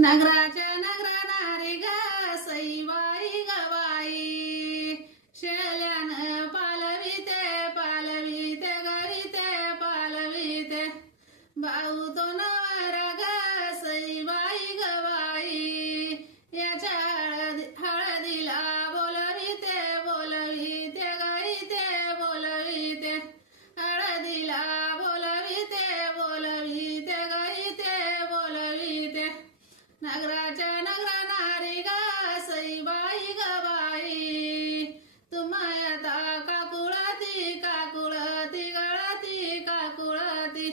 नगराच्या नगरा नारे ग गवाई. शेळ नगराच्या नगरा नारी गा सईबाई ग बाई. तुम्हाय आता काकुळाती काकुळती गळाती काकुळती.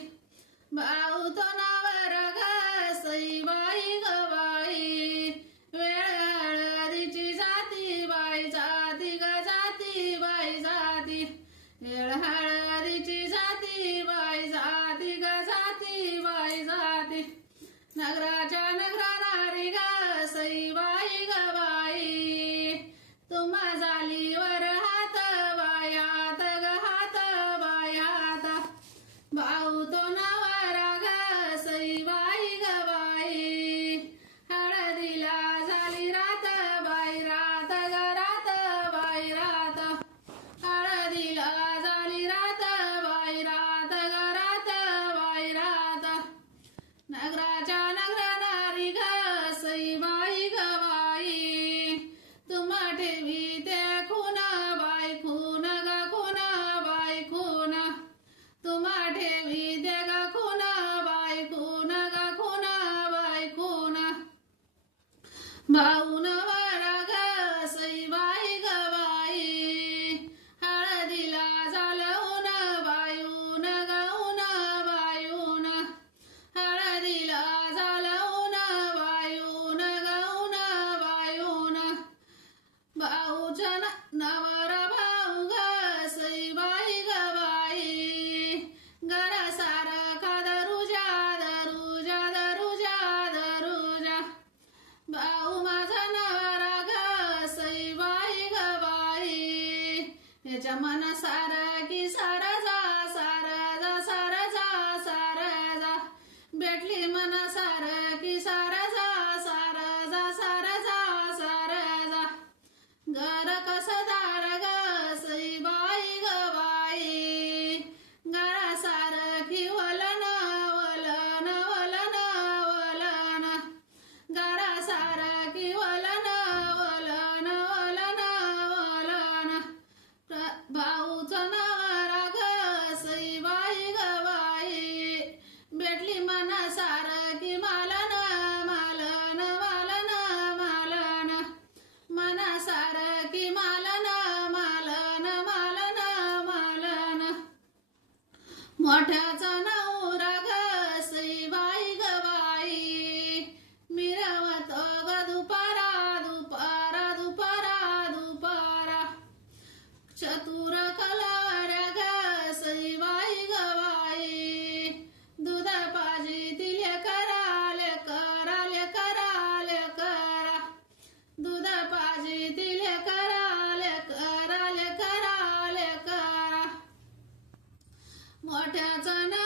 भाऊ तो नावर गा सईबाई ग बाई. वेळाची जाती बाई जाती ग जाती बाई जाती. वेळ हळदीची जाती बाई जाती ग जाती बाई जाती. नगराच्या नगरा Va मोठ्याचा नवरा podcast. I'm